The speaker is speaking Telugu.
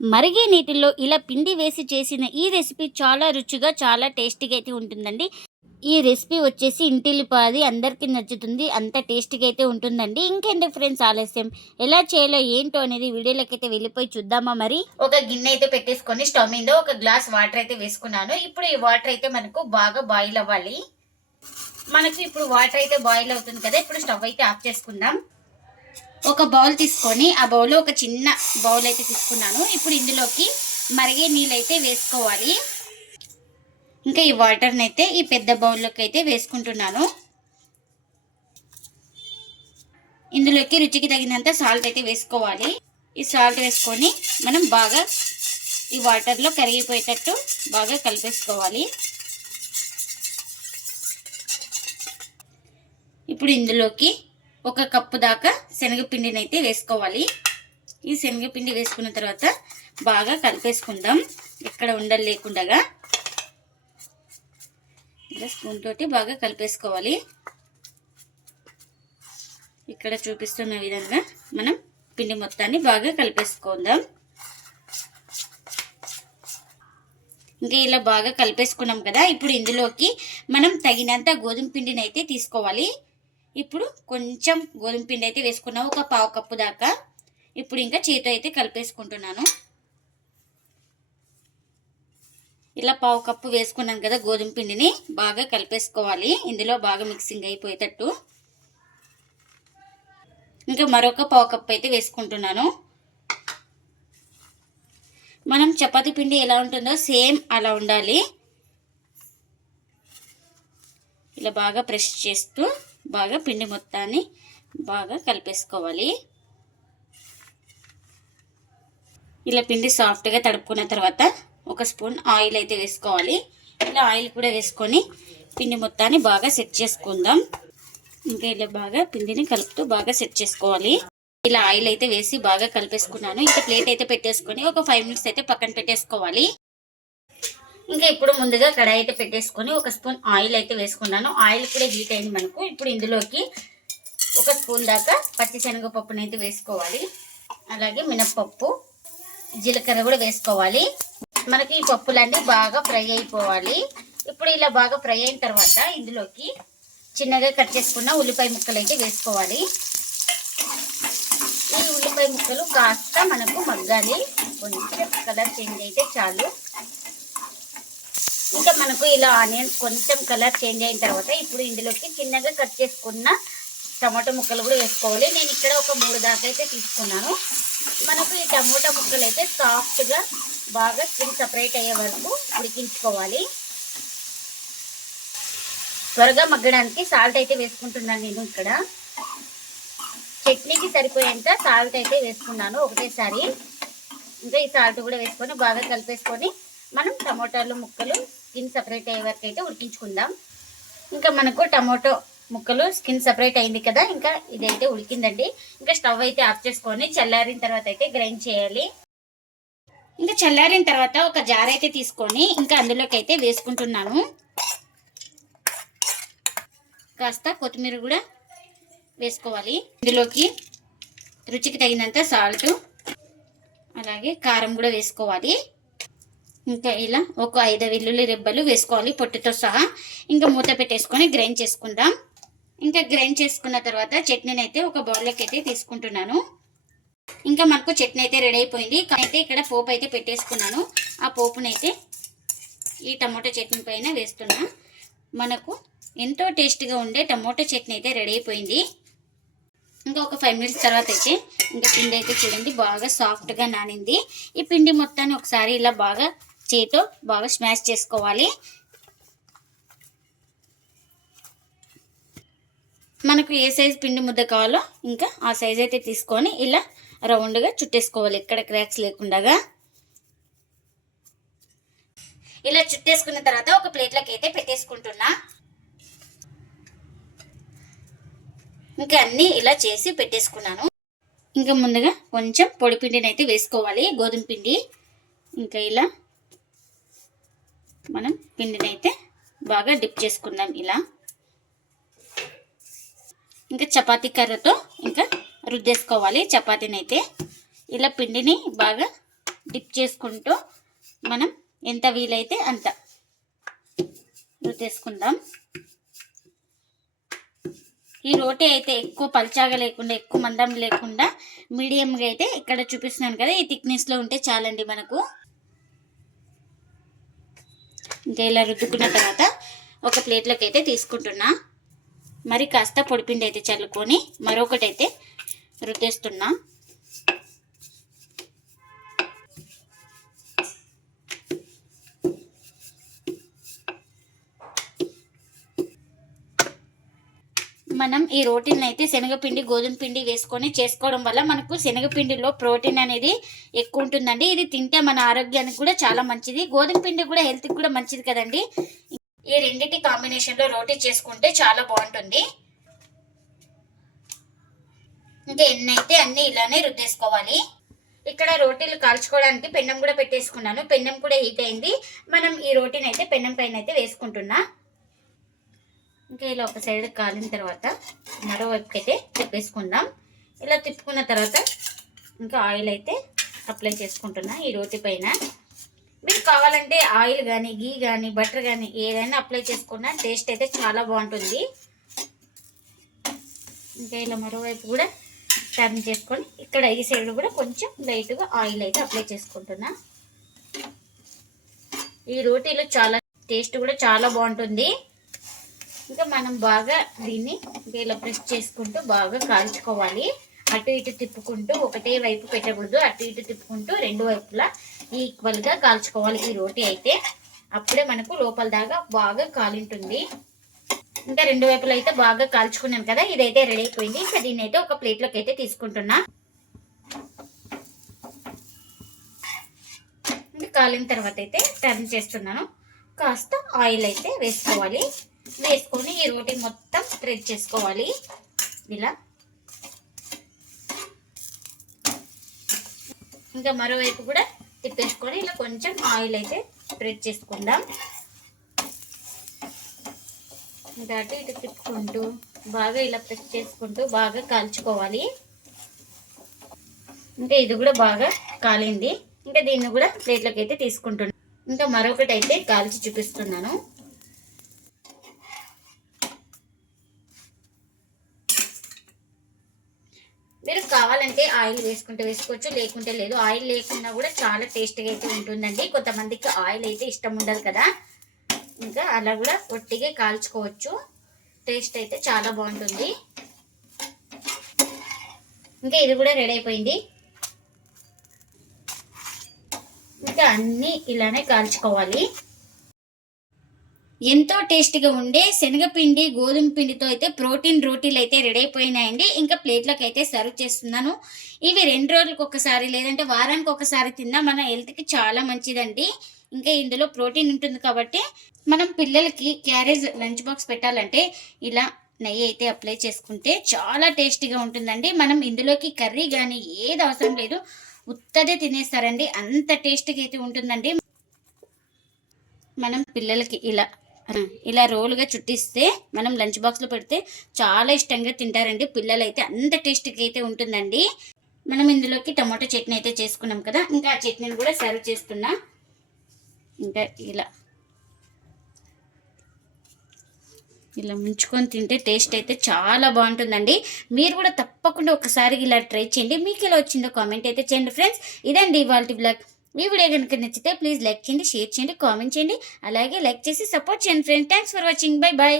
మరిగే నీటిలో ఇలా పిండి వేసి చేసిన ఈ రెసిపీ చాలా రుచిగా చాలా టేస్టీగా అయితే ఉంటుందండి. ఈ రెసిపీ వచ్చేసి ఇంటిల్లిపాది అందరికీ నచ్చుతుంది అంత టేస్టీగా అయితే ఉంటుందండి. ఇంకేంటి ఫ్రెండ్స్ ఆలస్యం? ఎలా చేయాలో ఏంటో అనేది వీడియోలోకి అయితే వెళ్ళిపోయి చూద్దామా మరి? ఒక గిన్నె అయితే పెట్టేసుకొని స్టవ్ మీద ఒక గ్లాస్ వాటర్ అయితే వేసుకున్నాను. ఇప్పుడు ఈ వాటర్ అయితే మనకు బాగా బాయిల్ అవ్వాలి. మనకి ఇప్పుడు వాటర్ అయితే బాయిల్ అవుతుంది కదా ఇప్పుడు స్టవ్ అయితే ఆఫ్ చేసుకుందాం. ఒక బౌల్ తీసుకొని ఆ బౌల్లో ఒక చిన్న బౌల్ అయితే తీసుకున్నాను. ఇప్పుడు ఇందులోకి మరిగే నీళ్ళు అయితే వేసుకోవాలి. ఇంకా ఈ వాటర్ని అయితే ఈ పెద్ద బౌల్లోకి అయితే వేసుకుంటున్నాను. ఇందులోకి రుచికి తగినంత సాల్ట్ అయితే వేసుకోవాలి. ఈ సాల్ట్ వేసుకొని మనం బాగా ఈ వాటర్లో కరిగిపోయేటట్టు బాగా కలిపేసుకోవాలి. ఇప్పుడు ఇందులోకి ఒక కప్పు దాకా శనగపిండిని అయితే వేసుకోవాలి. ఈ శనగపిండి వేసుకున్న తర్వాత బాగా కలిపేసుకుందాం. ఎక్కడ ఉండలు లేకుండా ఇలా స్పూన్ తోటి బాగా కలిపేసుకోవాలి. ఇక్కడ చూపిస్తున్న విధంగా మనం పిండి మొత్తాన్ని బాగా కలిపేసుకుందాం. ఇంకా ఇలా బాగా కలిపేసుకున్నాం కదా ఇప్పుడు ఇందులోకి మనం తగినంత గోధుమ పిండిని అయితే తీసుకోవాలి. ఇప్పుడు కొంచెం గోధుమ పిండి అయితే వేసుకున్నాం. ఒక పావు కప్పు దాకా. ఇప్పుడు ఇంకా చేతి అయితే కలిపేసుకుంటున్నాను. ఇలా పావు కప్పు వేసుకున్నాను కదా గోధుమ పిండిని. బాగా కలిపేసుకోవాలి. ఇందులో బాగా మిక్సింగ్ అయిపోయేటట్టు. ఇంకా మరొక పావు కప్పు అయితే వేసుకుంటున్నాను. మనం చపాతీ పిండి ఎలా ఉంటుందో సేమ్ అలా ఉండాలి. ఇలా బాగా ప్రెస్ చేస్తూ బాగా పిండి మొత్తాన్ని బాగా కలిపేసుకోవాలి. ఇలా పిండి సాఫ్ట్గా తడుపుకున్న తర్వాత ఒక స్పూన్ ఆయిల్ అయితే వేసుకోవాలి. ఇలా ఆయిల్ కూడా వేసుకొని పిండి మొత్తాన్ని బాగా సెట్ చేసుకుందాం. ఇంకా ఇలా బాగా పిండిని కలుపుతూ బాగా సెట్ చేసుకోవాలి. ఇలా ఆయిల్ అయితే వేసి బాగా కలిపేసుకున్నాను. ఇంకా ప్లేట్ అయితే పెట్టేసుకొని ఒక ఫైవ్ మినిట్స్ అయితే పక్కన పెట్టేసుకోవాలి. ఇంకా ఇప్పుడు ముందుగా కడాయి అయితే పెట్టేసుకొని ఒక స్పూన్ ఆయిల్ అయితే వేసుకున్నాను. ఆయిల్ కూడా హీట్ అయింది మనకు. ఇప్పుడు ఇందులోకి ఒక స్పూన్ దాకా పచ్చిశనగపప్పుని అయితే వేసుకోవాలి. అలాగే మినప్పప్పు జీలకర్ర కూడా వేసుకోవాలి. మనకి ఈ పప్పులన్నీ బాగా ఫ్రై అయిపోవాలి. ఇప్పుడు ఇలా బాగా ఫ్రై అయిన తర్వాత ఇందులోకి చిన్నగా కట్ చేసుకున్న ఉల్లిపాయ ముక్కలు అయితే వేసుకోవాలి. ఈ ఉల్లిపాయ ముక్కలు కాస్త మనకు మగ్గాలి. కొంచెం కలర్ చేంజ్ అయితే చాలు. ఇంకా మనకు ఇలా ఆనియన్స్ కొంచెం కలర్ చేంజ్ అయిన తర్వాత ఇప్పుడు ఇందులోకి చిన్నగా కట్ చేసుకున్న టమాటో ముక్కలు కూడా వేసుకోవాలి. నేను ఇక్కడ ఒక మూడు దాకా అయితే తీసుకున్నాను. మనకు ఈ టమాటో ముక్కలు అయితే సాఫ్ట్గా బాగా స్కిన్ సపరేట్ అయ్యే వరకు ఉడికించుకోవాలి. త్వరగా మగ్గడానికి సాల్ట్ అయితే వేసుకుంటున్నాను నేను ఇక్కడ. చట్నీకి సరిపోయేంత సాల్ట్ అయితే వేసుకున్నాను ఒకటేసారి. ఇంకా ఈ సాల్ట్ కూడా వేసుకొని బాగా కలిపేసుకొని మనం టమోటాలు ముక్కలు స్కిన్ సపరేట్ అయ్యే వరకు అయితే ఉడికించుకుందాం. ఇంకా మనకు టమాటో ముక్కలు స్కిన్ సపరేట్ అయింది కదా ఇంకా ఇదైతే ఉడికిందండి. ఇంకా స్టవ్ అయితే ఆఫ్ చేసుకొని చల్లారిన తర్వాత అయితే గ్రైండ్ చేయాలి. ఇంకా చల్లారిన తర్వాత ఒక జార్ అయితే తీసుకొని ఇంకా అందులోకి అయితే వేసుకుంటున్నాను కాస్త కొత్తిమీర కూడా వేసుకోవాలి. ఇందులోకి రుచికి తగినంత సాల్ట్ అలాగే కారం కూడా వేసుకోవాలి. ఇంకా ఇలా ఒక ఐదు వెల్లుల్లి రెబ్బలు వేసుకోవాలి పొట్టుతో సహా. ఇంకా మూత పెట్టేసుకొని గ్రైండ్ చేసుకుందాం. ఇంకా గ్రైండ్ చేసుకున్న తర్వాత చట్నీని అయితే ఒక బౌల్లోకి అయితే తీసుకుంటున్నాను. ఇంకా మనకు చట్నీ అయితే రెడీ అయిపోయింది. అయితే ఇక్కడ పోపు అయితే పెట్టేసుకున్నాను. ఆ పోపునైతే ఈ టమోటా చట్నీ పైన వేస్తున్నా. మనకు ఎంతో టేస్ట్గా ఉండే టమోటా చట్నీ అయితే రెడీ అయిపోయింది. ఇంకా ఒక ఫైవ్ మినిట్స్ తర్వాత అయితే ఇంకా పిండి అయితే చూడండి బాగా సాఫ్ట్గా నానింది. ఈ పిండి మొత్తాన్ని ఒకసారి ఇలా బాగా చేతితో బాగా స్మాష్ చేసుకోవాలి. మనకు ఏ సైజ్ పిండి ముద్ద కావాలో ఇంకా ఆ సైజ్ అయితే తీసుకొని ఇలా రౌండ్గా చుట్టేసుకోవాలి. ఎక్కడ క్రాక్స్ లేకుండా ఇలా చుట్టేసుకున్న తర్వాత ఒక ప్లేట్లోకి అయితే పెట్టేసుకుంటున్నా. ఇంకా అన్నీ ఇలా చేసి పెట్టేసుకున్నాను. ఇంకా ముందుగా కొంచెం పొడి పిండిని అయితే వేసుకోవాలి. గోధుమ పిండి. ఇంకా ఇలా మనం పిండిని అయితే బాగా డిప్ చేసుకుందాం ఇలా. ఇంకా చపాతీ కర్రతో ఇంకా రుద్దేసుకోవాలి చపాతీని అయితే ఇలా పిండిని బాగా డిప్ చేసుకుంటూ మనం ఎంత వీలైతే అంత రుద్దేసుకుందాం. ఈ రోటీ అయితే ఎక్కువ పల్చాగా లేకుండా ఎక్కువ మందం లేకుండా మీడియంగా అయితే ఇక్కడ చూపిస్తున్నాను కదా ఈ థిక్నెస్లో ఉంటే చాలండి మనకు. ఇంకా ఇలా రుద్దుకున్న తర్వాత ఒక ప్లేట్లోకి అయితే తీసుకుంటున్నా. మరి కాస్త పొడిపిండి అయితే చల్లుకొని మరొకటైతే రుద్దేస్తున్నా. మనం ఈ రోటీని అయితే శనగపిండి గోధుమ పిండి వేసుకొని చేసుకోవడం వల్ల మనకు శనగపిండిలో ప్రోటీన్ అనేది ఎక్కువ ఉంటుందండి. ఇది తింటే మన ఆరోగ్యానికి కూడా చాలా మంచిది. గోధుమ పిండి కూడా హెల్త్కి కూడా మంచిది కదండి. ఈ రెండింటి కాంబినేషన్లో రోటీ చేసుకుంటే చాలా బాగుంటుంది. ఇంకా ఎన్నైతే అన్నీ ఇలానే రుద్దేసుకోవాలి. ఇక్కడ రోటీలు కాల్చుకోవడానికి పెన్నం కూడా పెట్టేసుకున్నాను. పెన్నం కూడా హీట్ అయింది. మనం ఈ రోటీని అయితే పెన్నం పైన అయితే వేసుకుంటున్నా. ఇంకా ఇలా ఒక సైడ్ కాలిన తర్వాత మరోవైపుకి అయితే తిప్పేసుకుందాం. ఇలా తిప్పుకున్న తర్వాత ఇంకా ఆయిల్ అయితే అప్లై చేసుకుంటున్నా ఈ రోటి పైన. మీకు కావాలంటే ఆయిల్ కానీ గీ కానీ బటర్ కానీ ఏదైనా అప్లై చేసుకున్నా టేస్ట్ అయితే చాలా బాగుంటుంది. ఇంకా ఇలా మరోవైపు కూడా టర్న్ చేసుకొని ఇక్కడ ఈ సైడ్ కూడా కొంచెం లైట్గా ఆయిల్ అయితే అప్లై చేసుకుంటున్నా. ఈ రోటీలు చాలా టేస్ట్ కూడా చాలా బాగుంటుంది. ఇంకా మనం బాగా దీన్ని ఇలా ప్రెస్ చేసుకుంటూ బాగా కాల్చుకోవాలి. అటు ఇటు తిప్పుకుంటూ ఒకటే వైపు పెట్టకూడదు. అటు ఇటు తిప్పుకుంటూ రెండు వైపులా ఈక్వల్గా కాల్చుకోవాలి ఈ రోటీ అయితే. అప్పుడే మనకు లోపల దాకా బాగా కాలింటుంది. ఇంకా రెండు వైపులు అయితే బాగా కాల్చుకున్నాను కదా ఇదైతే రెడీ అయిపోయింది. ఇంకా దీన్ని అయితే ఒక ప్లేట్లోకి అయితే తీసుకుంటున్నా. ఇంకా కాలిన తర్వాత అయితే టర్న్ చేస్తున్నాను. కాస్త ఆయిల్ అయితే వేసుకోవాలి. వేసుకొని ఈ రోటీ మొత్తం స్ప్రెడ్ చేసుకోవాలి. ఇలా. ఇంకా మరోవైపు కూడా తిప్పేసుకొని ఇలా కొంచెం ఆయిల్ అయితే స్ప్రెడ్ చేసుకుందాం. ఇంకా అటు ఇటు తిప్పుకుంటూ బాగా ఇలా ప్రెస్ చేసుకుంటూ బాగా కాల్చుకోవాలి. ఇంకా ఇది కూడా బాగా కాలింది. ఇంకా దీన్ని కూడా ప్లేట్లోకి అయితే తీసుకుంటున్నాను ఇంకా మరొకటి అయితే కాల్చి చూపిస్తున్నాను. మీరు కావాలంటే ఆయిల్ వేసుకుంటే వేసుకోవచ్చు లేకుంటే లేదు. ఆయిల్ లేకుండా కూడా చాలా టేస్ట్గా అయితే ఉంటుందండి. కొంతమందికి ఆయిల్ అయితే ఇష్టం ఉండదు కదా. ఇంకా అలా కూడా ఒట్టిగా కాల్చుకోవచ్చు. టేస్ట్ అయితే చాలా బాగుంటుంది. ఇంకా ఇది కూడా రెడీ అయిపోయింది. ఇంకా అన్నీ ఇలానే కాల్చుకోవాలి. ఎంతో టేస్టీగా ఉండే శనగపిండి గోధుమ పిండితో అయితే ప్రోటీన్ రోటీలు అయితే రెడీ అయిపోయినాయండి. ఇంకా ప్లేట్లోకి అయితే సర్వ్ చేస్తున్నాను. ఇవి రెండు రోజులకు ఒకసారి లేదంటే వారానికి ఒకసారి తిన్నా మన హెల్త్కి చాలా మంచిదండి. ఇంకా ఇందులో ప్రోటీన్ ఉంటుంది కాబట్టి మనం పిల్లలకి క్యారేజ్ లంచ్ బాక్స్ పెట్టాలంటే ఇలా నెయ్యి అయితే అప్లై చేసుకుంటే చాలా టేస్టీగా ఉంటుందండి. మనం ఇందులోకి కర్రీ కానీ ఏది అవసరం లేదు ఉత్తదే తినేస్తారండి. అంత టేస్టీగా అయితే ఉంటుందండి. మనం పిల్లలకి ఇలా ఇలా రోలుగా చుట్టిస్తే మనం లంచ్ బాక్స్లో పెడితే చాలా ఇష్టంగా తింటారండి. పిల్లలు అయితే అంత టేస్టీగా అయితే ఉంటుందండి. మనం ఇందులోకి టమాటో చట్నీ అయితే చేసుకున్నాం కదా. ఇంకా ఆ చట్నీని కూడా సర్వ్ చేస్తున్నా. ఇంకా ఇలా. ఇలా ముంచుకొని తింటే టేస్ట్ అయితే చాలా బాగుంటుందండి. మీరు కూడా తప్పకుండా ఒకసారి ఇలా ట్రై చేయండి. మీకు ఎలా వచ్చిందో కామెంట్ అయితే చేయండి ఫ్రెండ్స్. ఇదండి ఇవాళ బ్లాగ్. ఈ వీడియో కనుక నచ్చితే ప్లీజ్ లైక్ చేయండి షేర్ చేయండి కామెంట్ చేయండి. అలాగే లైక్ చేసి సపోర్ట్ చేయండి friends thanks for watching bye bye